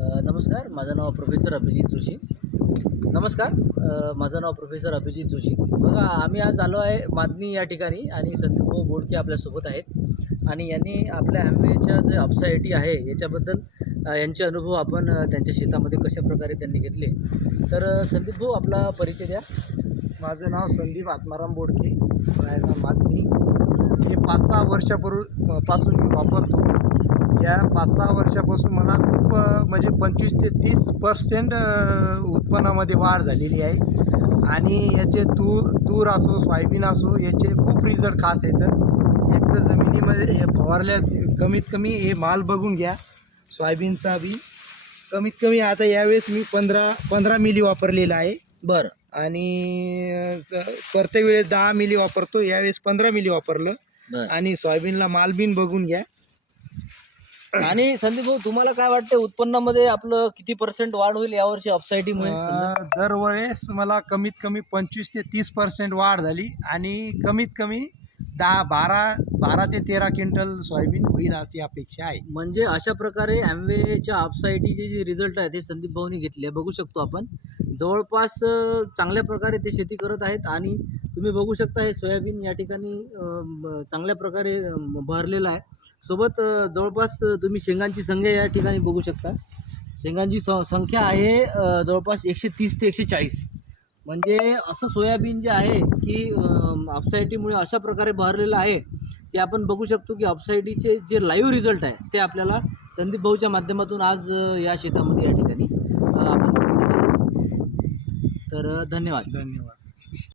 नमस्कार, माझं नाव प्रोफेसर अभिजित जोशी. नमस्कार, माझं नाव प्रोफेसर अभिजित जोशी. बघा, आम्ही आज आलो आहे मादनी या ठिकाणी आणि संदीपभाऊ बोडके आपल्यासोबत आहेत आणि यांनी आपल्या ॲम्वेच्या जे अपसायटी आहे याच्याबद्दल यांचे अनुभव आपण त्यांच्या शेतामध्ये कशाप्रकारे त्यांनी घेतले. तर संदीपभाऊ, आपला परिचय द्या. माझं नाव संदीप आत्माराम बोडके, राहायला मादनी. हे 5-6 वर्षापासून मी वापरतो. या 5-6 वर्षापासून मला खूप म्हणजे 25 ते 30% उत्पन्नामध्ये वाढ झालेली आहे आणि याचे तूर असो, सोयाबीन असो, याचे खूप रिझल्ट खास येतं. एकदा जमिनीमध्ये हे फवारल्या, कमीत कमी हे माल बघून घ्या. सोयाबीनचा बी कमीत कमी आता यावेळेस मी 15 मिली वापरलेला आहे. बरं. आणि प्रत्येक वेळेस 10 मिली वापरतो, यावेळेस 15 मिली वापरलं. बरं. आणि सोयाबीनला मालबीन बघून घ्या. आणि संदीपभाऊ, तुम्हाला काय वाटतं, उत्पन्नामध्ये आपलं किती % वाढ होईल यावर्षी अपसायटीमुळे? दरवेळेस मला कमीत कमी 25 ते 30% वाढ झाली आणि कमीत कमी 12 ते 13 क्विंटल सोयाबीन होईल अशी अपेक्षा आहे. म्हणजे अशा प्रकारे ॲम्वेच्या अपसायटीचे जे रिझल्ट आहेत ते संदीप भाऊनी घेतले, बघू शकतो आपण. जवळपास चांगल्या प्रकारे ते शेती करत आहेत आणि तुम्ही बघू शकता हे सोयाबीन या ठिकाणी चांगल्या प्रकारे बहरलेलं आहे. सोबत जवळपास तुम्ही शेंगांची संख्या या ठिकाणी बघू शकता. शेंगांची संख्या आहे जवळपास 130 ते 140. म्हणजे असं सोयाबीन जे आहे की अपसायटीमुळे अशा प्रकारे बहरलेलं आहे की आपण बघू शकतो की अपसायटीचे जे लाईव्ह रिझल्ट आहे ते आपल्याला संदीप भाऊच्या माध्यमातून आज या शेतामध्ये या ठिकाणी आपण बघितलं. तर धन्यवाद.